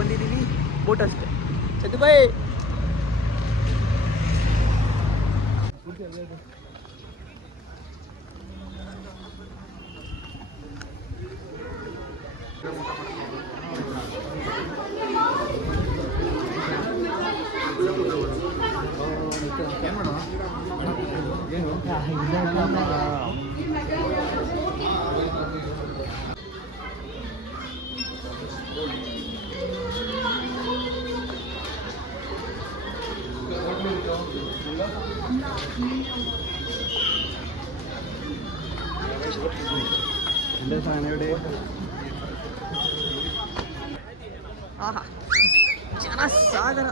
ಬಂದಿದ್ದೀವಿ ಬೋಟ್ ಅಷ್ಟೇ. ಚಂದು ಬಾಯ್ ಆಹಾ ಜನ ಸಾಗರ.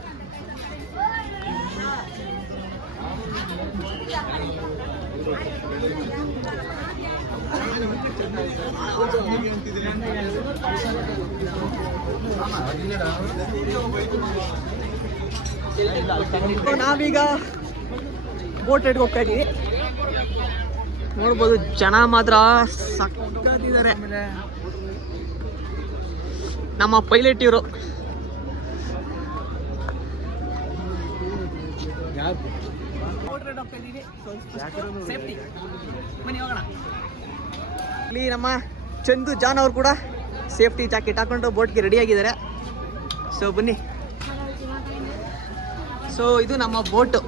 ನಾವೀಗ ಬೋಟ್ ರೈಡ್ಗೆ ಹೋಗ್ತಾ ಇದ್ದೀವಿ. ನೋಡ್ಬೋದು ಜನ ಮಾತ್ರ ಸಕ್ಕತ್ತಿದ್ದಾರೆ. ನಮ್ಮ ಪೈಲಟ್ ಇವರು. ಇಲ್ಲಿ ನಮ್ಮ ಚಂದು ಜಾನ್ ಅವ್ರು ಕೂಡ ಸೇಫ್ಟಿ ಜಾಕೆಟ್ ಹಾಕೊಂಡು ಬೋಟ್ಗೆ ರೆಡಿ ಆಗಿದ್ದಾರೆ. ಸೊ ಬನ್ನಿ. ಸೊ ಇದು ನಮ್ಮ ಬೋಟು.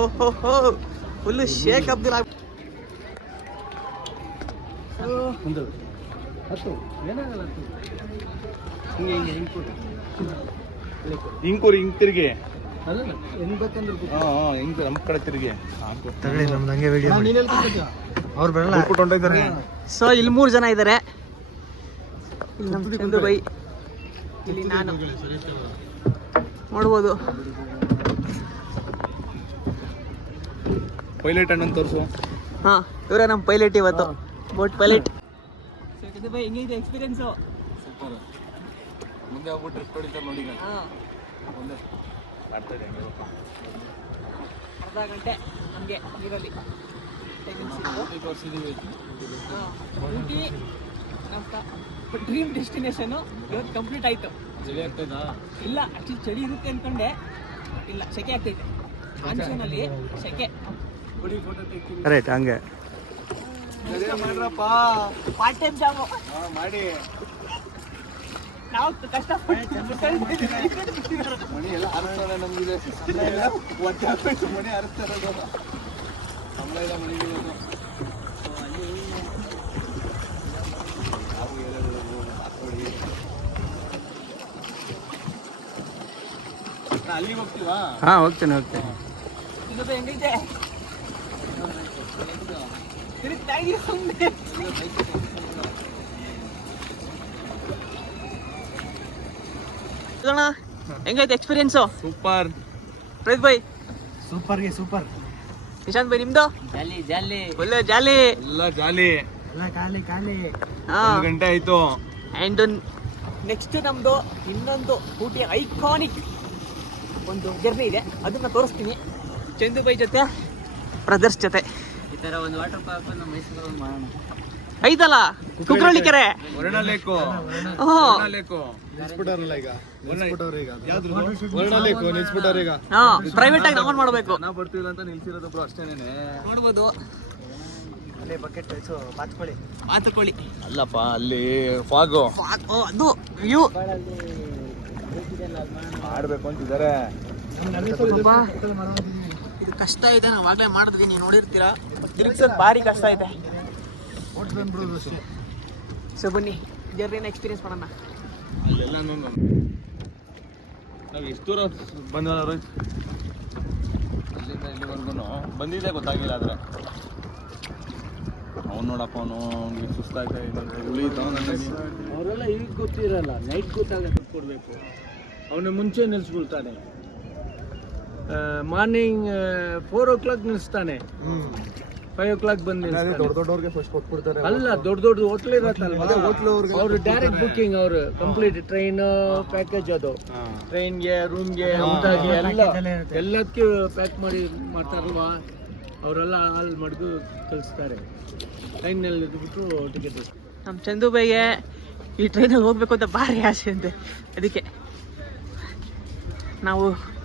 ಓಹೋ ಹೋ ಫುಲ್ಲು ಶೇಕ್ ಅಬ್ದುಲ್ ಹಿಂಕೂರಿ ಹಿಂಗ್ ತಿರುಗಿ ನಮ್ಮ ಕಡೆ ತಿರುಗಿ ಅವ್ರು ಬರಲ್ಲ. ಸೊ ಇಲ್ಲಿ 3 ಜನ ಇದ್ದಾರೆ. ಇಲ್ಲಿ ನಮ್ಮ ಚಂದು ಬೈ, ಇಲ್ಲಿ ನಾನು ನೋಡ್ಬೋದು. ಪೈಲಟ್ ಅಣ್ಣನ್ ತೋರಿಸು. ಹಾ ಇವರೇ ನಮ್ಮ ಪೈಲಟ್ ಇವತ್ತು, ಬೋಟ್ ಪೈಲಟ್. ಚಂದು ಬೈ ಹೆಂಗಿದೆ ಎಕ್ಸ್ಪೀರಿಯನ್ಸು? ಸೂಪರ್. ಮುಂದೆ ಹೋಗ್ಬಿಟ್ಟು ಟ್ರಿಪ್ ಹೊಡಿತಾರೆ ನೋಡಿ. ಅರ್ಧ ಗಂಟೆ ನಮಗೆ ನೀರಲ್ಲಿ ನಮ್ಮ ಡ್ರೀಮ್ ಡೆಸ್ಟಿನೇಷನು ಇವತ್ತು ಕಂಪ್ಲೀಟ್ ಆಯಿತು. ಚಳಿ ಆಗ್ತದಾ? ಇಲ್ಲ, ಆ್ಯಕ್ಚುಲಿ ಚಳಿ ಇರುತ್ತೆ ಅಂದ್ಕೊಂಡೆ, ಇಲ್ಲ ಸೆಕೆ ಆಗ್ತೈತೆ. ಮಾನ್ಸೂನಲ್ಲಿ ಸೆಕೆ. ರೈಟ್ ಹಂಗೆ ಮಾಡ್ರಪ್ಪ. ಪಾರ್ಟ್ ಟೈಮ್ ಜಾಬು ಮಾಡಿ. ನಾವು ಕಷ್ಟಪಟ್ಟು ಮಣಿ ಎಲ್ಲ ಆರಿಸ್ತಾರೆ ನಮ್ಗಿದೆ. ಒತ್ತೆ ಹಾಕೋಯ್ತು ಮಣಿ ಆರಿಸ್ತಾರೆ. ಸಂಬಳ ಇಲ್ಲ ಮಣಿಗೆ. ಅಲ್ಲಿಗೆ ಹೋಗ್ತೀವಾ? ಹಾಂ ಹೋಗ್ತೇನೆ. ಇದು ಹೆಂಗೈತೆ? ಹೆಂಗೈತೆ ಎಕ್ಸ್ಪೀರಿಯನ್ಸು? ಸೂಪರ್. ಪ್ರದೀಪ್ ಬೈ ಸೂಪರ್ಗೆ ಸೂಪರ್. ನಿಶಾಂತ್ ಬೈ ನಿಮ್ದು? ಜಾಲಿ ಜಾಲಿ ಒಳ್ಳೆ ಜಾಲಿ. ಎಲ್ಲ ಜಾಲಿ. ಎಲ್ಲ ಖಾಲಿ ಖಾಲಿ. 1 ಗಂಟೆ ಆಯ್ತು. ಆ್ಯಂಡ್ ನೆಕ್ಸ್ಟ್ ನಮ್ಮದು ಇನ್ನೊಂದು ಊಟಿಯ ಐಕಾನಿಕ್ ಒಂದು ಜರ್ನಿ ಇದೆ, ಅದನ್ನ ತೋರಿಸ್ತೀನಿ ಚಂದು ಬೈ ಜೊತೆ, ಬ್ರದರ್ಸ್ ಜೊತೆ. ಈ ಥರ ಒಂದು ವಾಟರ್ ಪಾರ್ಕ್ ನಮ್ಮ ಮೈಸೂರಲ್ಲಿ ಮಾಡೋಣ. ಐತಲ್ಲ ಕುಕ್ರಳ್ಳಿ ಕೆರೆ. ವರ್ಣಲೇಕು. ಪ್ರೈವೇಟ್ ಆಗಿ ನಾವು ಮಾಡಬೇಕು. ನಾ ಬರ್ತೀವಿ ಅಂತ ನಿಲ್ಸಿರೋದೊಬ್ರು ಅಷ್ಟೇನೇನೆ. ನೋಡ್ಬೋದು ಅಲ್ಲೇ ಬಕೆಟ್ ಬಾತುಕೋಳಿ. ಅಲ್ಲಪ್ಪ ಅಲ್ಲಿ ಫಾಗು ಅದು ವ್ಯೂ ಮಾಡ್ಬೇಕು ಅಂತಿದ್ದಾರೆ. ಇದು ಕಷ್ಟ ಇದೆ, ನಾವು ಆಗ್ಲೇ ಮಾಡಿದ್ವಿ, ನೀವು ನೋಡಿರ್ತೀರಾ. ತಿರುಗ್ಸೋದು ಭಾರಿ ಕಷ್ಟ ಇದೆ. ಸೊ ಬನ್ನಿ ಜರ್ನಿನ ಎಕ್ಸ್ಪೀರಿಯನ್ಸ್ ಮಾಡೋಣ. ಅಲ್ಲೆಲ್ಲ ನಾವು ಎಷ್ಟು ದೂರ ಬಂದವಲ್ಲ ರೋಹಿತ್? ಅಲ್ಲಿಂದ ಇಲ್ಲಿವರೆಗೂ ಬಂದಿದೆ ಗೊತ್ತಾಗಿಲ್ಲ. ಆದರೆ ಅವ್ನು ನೋಡಪ್ಪ, ಅವ್ನಿಗೆ ಸುಸ್ತಾಯ್ತಾ ಉಳಿತಾವ. ಅವರೆಲ್ಲ ಈಗ ಗೊತ್ತಿರಲ್ಲ, ನೈಟ್ ಗೊತ್ತಾಗತ್ತೆ ಕೊಡಬೇಕು. ಅವನ ಮುಂಚೆ ನಿಲ್ಸ್ಬಿಡ್ತಾನೆ. Morning 4 o'clock ನಿಲ್ಲಿಸ್ತಾನೆ. 5 o'clock ಬಂದು ದೊಡ್ಡವ್ರಿಗೆ ಫಸ್ಟ್ ಕೊಟ್ಬಿಡ್ತಾರೆ. ಅಲ್ಲ, ದೊಡ್ಡ ಹೋಟ್ಲ್ ಇರತ್ತಲ್ವಾ, ಅವ್ರು ಡೈರೆಕ್ಟ್ ಬುಕ್ಕಿಂಗ್. ಅವ್ರು ಕಂಪ್ಲೀಟ್ ಟ್ರೈನ್ ಪ್ಯಾಕೇಜ್, ಅದು ಟ್ರೈನ್ಗೆ, ರೂಮ್ಗೆ, ಊಟಗೆ ಎಲ್ಲದಕ್ಕೆ ಪ್ಯಾಕ್ ಮಾಡ್ತಾರಲ್ವಾ, ಅವರೆಲ್ಲ ಅಲ್ಲಿ ಮಡ್ಗು ಕಳಿಸ್ತಾರೆ. ಟ್ರೈನಲ್ಲಿ ಇದ್ಬಿಟ್ಟು ಟಿಕೆಟ್. ನಮ್ಮ ಚಂದು ಬೈಗೆ ಈ ಟ್ರೈನಲ್ಲಿ ಹೋಗ್ಬೇಕು ಅಂತ ಭಾರಿ ಆಸೆ ಅಂತೆ. ಅದಕ್ಕೆ ನಾವು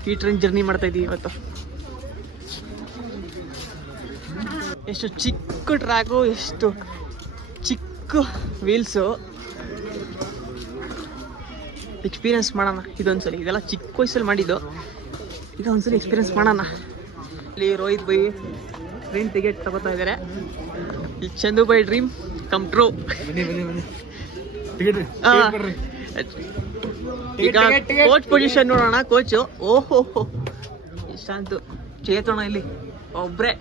ಈ ಟ್ರೈನ್ ಜರ್ನಿ ಮಾಡ್ತಾ ಇದ್ದೀವಿ ಇವತ್ತು. ಎಷ್ಟು ಚಿಕ್ಕ ಟ್ರ್ಯಾಕು, ಎಷ್ಟು ಚಿಕ್ಕ ವೀಲ್ಸು. ಎಕ್ಸ್ಪೀರಿಯನ್ಸ್ ಮಾಡೋಣ ಇದೊಂದ್ಸಲಿ. ಇದೆಲ್ಲ ಚಿಕ್ಕ ವಯಸ್ಸಲ್ಲಿ ಮಾಡಿದ್ದು, ಇದೊಂದ್ಸಲಿ ಎಕ್ಸ್ಪೀರಿಯನ್ಸ್ ಮಾಡೋಣ. ಇಲ್ಲಿ ರೋಹಿತ್ ಬೈ ಟ್ರೈನ್ ಟಿಕೆಟ್ ತಗೋತಾ ಇದ್ದಾರೆ. ಇಲ್ಲಿ Chandu by dream come true. ಈಗ ಕೋಚ್ ಪೊಸಿಷನ್ ನೋಡೋಣ. ಕೋಚು ಓಹೋ ಇಷ್ಟಂತೂ ಚೇತೋಣ ಇಲ್ಲಿ ಒಬ್ರೆ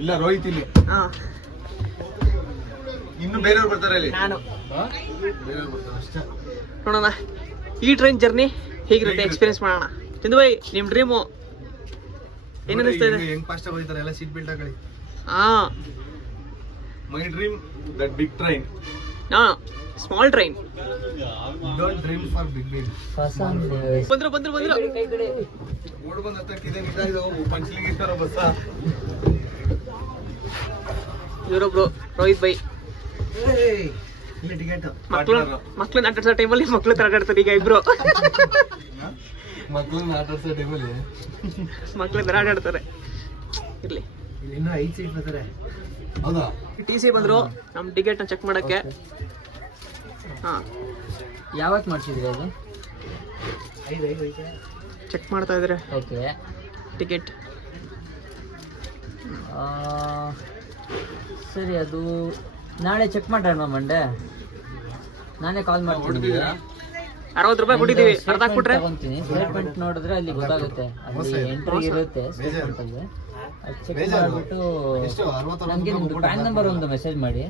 ಇಲ್ಲ, ರೋಹಿತ್ ಇಲ್ಲಿ. ಹಾ, ಇನ್ನು ಬೇರೆಯವ್ರು ಬರ್ತಾರೆ ಇಲ್ಲಿ. ನಾನು ಬೇರೆಯವ್ರು ಬರ್ತಾರೆ ಅಷ್ಟೇ. ನೋಡೋಣ ಈ ಟ್ರೈನ್ ಜರ್ನಿ ಹೇಗಿರುತ್ತೆ, ಎಕ್ಸ್ಪೀರಿಯನ್ಸ್ ಮಾಡೋಣ. ಚಂದು ಬೈ ನಿಮ್ ಡ್ರೀಮು ಏನ್ ಅನಿಸ್ತಾ ಇದೆ? ಹೆಂಗ್ ಫಾಸ್ಟ್ ಆಗಿ ಹೋಗ್ತಾರೆ ಎಲ್ಲ, ಸೀಟ್ ಬೆಲ್ಟ್ ಹಾಕೊಳ್ಳಿ. ಹಾ, my dream that big train. ಹಾ, small train. Don't dream for big dream. ಬಂದ್ರು ಓಡ್ ಬಂದ ಹತ್ತಕ್ಕಿದೆ ನಿಂತಾಯ್ತು ಪಂಚಲಿಂಗ್ ಇರ್ತಾರ ಬಸ್ಸ. ಇವರೊಬ್ರು ರೋಹಿತ್ ಬೈ. ಟಿಕೆಟ್ ಮಕ್ಳು ಆಟಾಡ್ಸೋ ಟೈಮಲ್ಲಿ ಮಕ್ಳು ತರ ಆಟಾಡ್ತಾರೆ ಈಗ ಇಬ್ರು. ಮಕ್ಕಳನ್ನ ಆಟ ಆಡ್ಸೋ ಟೈಮಲ್ಲಿ ಮಕ್ಳು ತರ ಆಟಾಡ್ತಾರೆ. ಇರ್ಲಿ, ಇನ್ನೂ 5 ಸೀಟ್ ಬರ್ತಾರೆ. ಹೌದಾ? TC ಬಂದ್ರು ನಮ್ ಟಿಕೆಟ್ ನ ಚೆಕ್ ಮಾಡಕ್ಕೆ. ಹಾ, ಯಾವತ್ತು ಮಾಡ್ಸಿದ್ರಿ ಅದು? 5 ಚೆಕ್ ಮಾಡ್ತಾ ಇದಾರೆ ಓಕೆ. ಟಿಕೆಟ್. ಸರಿ, ಅದು ನಾಳೆ ಚೆಕ್ ಮಾಡೋಣ ಮಂಡೆ. ನಾನೇ ಕಾಲ್ ಮಾಡ್ತೀನಿ. 60 ರೂಪಾಯಿ ಕೊಟ್ಟಿದ್ದೀವಿ, ಅರ್ಧ ಹಾಕ್ಬಿಟ್ರೆ ತಗೊಂತೀನಿ. ಸ್ಟೇಟ್ಮೆಂಟ್ ನೋಡಿದ್ರೆ ಅಲ್ಲಿ ಗೊತ್ತಾಗುತ್ತೆ, ಅಲ್ಲಿ ಎಂಟ್ರಿ ಇರುತ್ತೆ ಸ್ಟೇಟ್ಮೆಂಟ್ ಅಲ್ಲಿ. ಅದು ಚೆಕ್ ಮಾಡಿಬಿಟ್ಟು ನನಗೆ ನಿಮ್ದು ಪ್ಯಾನ್ ನಂಬರ್ ಒಂದು ಮೆಸೇಜ್ ಮಾಡಿ.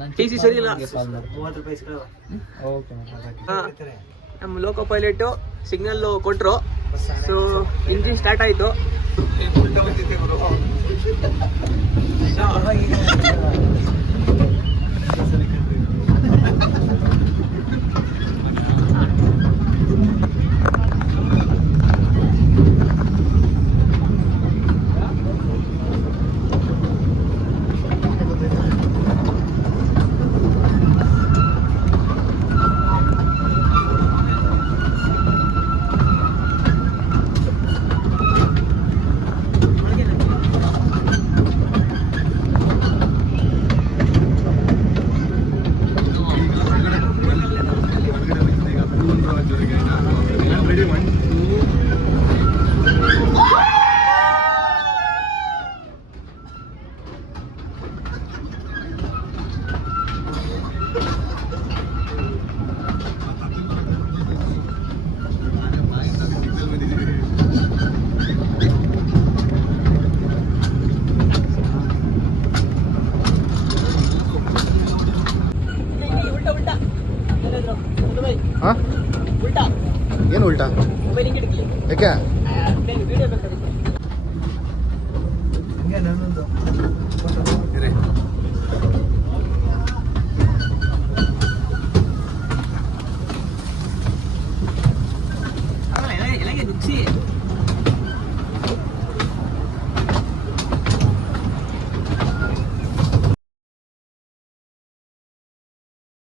ನಾನು TC ಸರಿ ಇಲ್ಲ. ಕಾಲ್ ಮಾಡಿ. 30 ರೂಪಾಯಿ ಇಸ್ಕೊಳ್ಳೋ. ಓಕೆ. ಹಾ, ನಮ್ಮ ಲೋಕೋ ಪೈಲಟ್ ಸಿಗ್ನಲ್ ಕೊಟ್ರು. ಸೊ ಇಂಜಿನ್ ಸ್ಟಾರ್ಟ್ ಆಯ್ತು. ಉಲ್ಟಾ ಏನು ಉಲ್ಟಾ? ಮೊಬೈಲ್ ಹಿಂಗೆ ಇಡ್ಲಿ. ಯಾಕೆ? ವಿಡಿಯೋ ಬೇಕಾಗುತ್ತೆ. ಹಂಗೆ ನನ್ನೊಂದು ಎಲೆಗೆ ನುಗ್ಸಿ